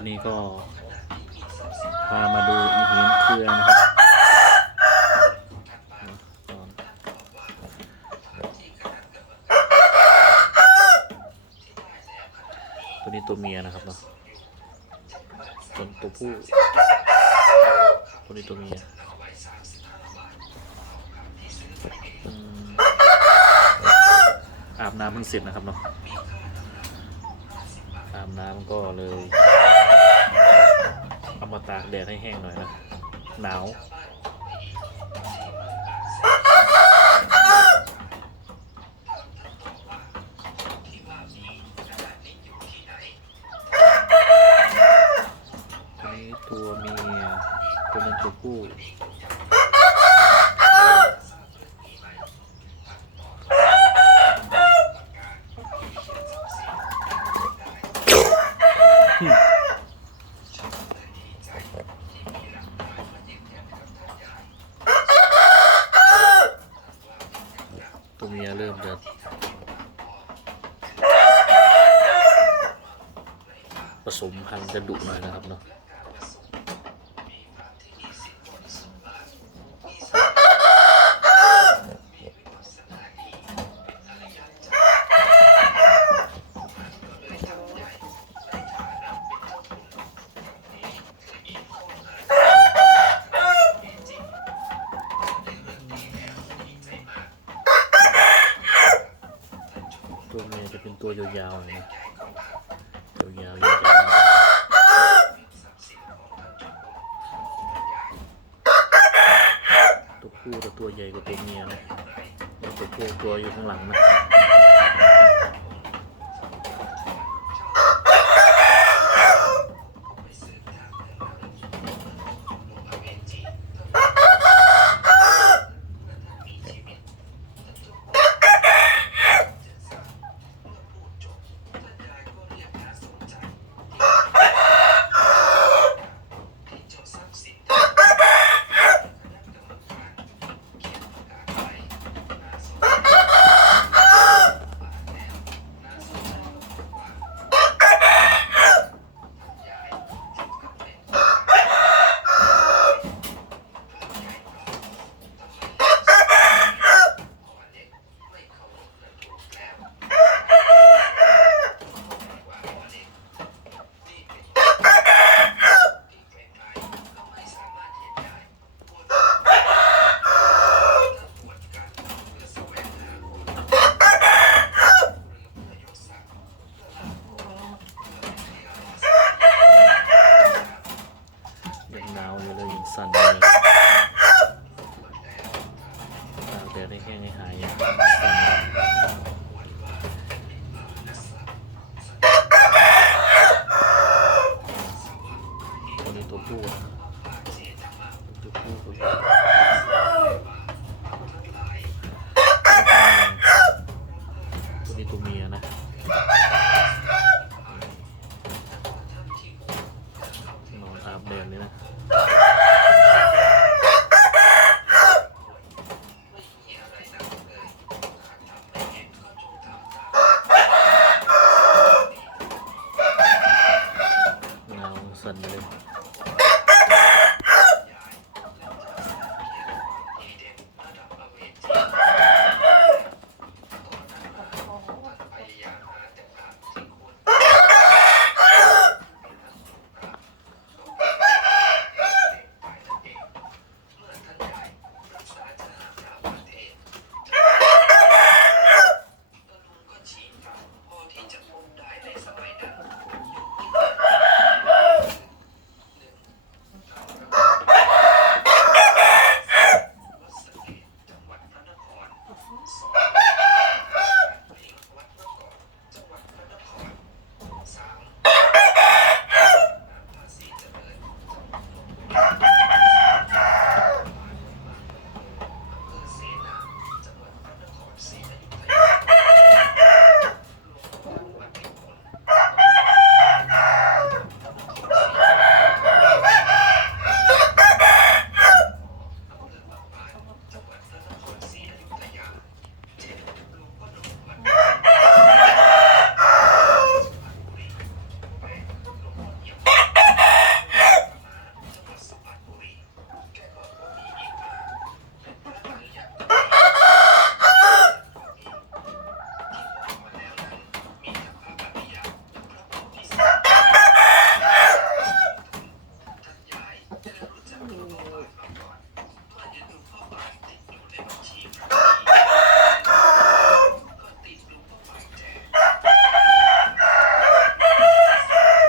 วันนี้ก็พามาดูอีหินเครือนะครับตัวนี้ตัวเมียนะครับเนาะตัวตัวผู้ตัวนี้ตัวเมียอืมอาบน้ำเพิ่งเสร็จนะครับเนาะอาบน้ำก็เลย เอามาตากแดดให้แห้งหน่อยนะหนาวตัวนี้ตัวเมียตัวนั้นตัวผู้ ตัวเมียเริ่มจะผสมพันธุ์จะดุหน่อยนะครับเนาะ ตัวเมียจะเป็นตัวยาวๆน่ยนะยาวๆยาวตัวผู้จะตัวใหญ่กว่าตัวเมียนะแล้วตัวผู้ตัวอยู่ข้างหลังนะ ยังหนาวอยู่เลยยังสั่นอยู่เลยตากแด ดให้แห้งให้หายยันตัวนี้ตัวผู้ตัวผู้ตัวผู้ตัวนี้ตัวเมียนะนอนอาบแดดเลยนะ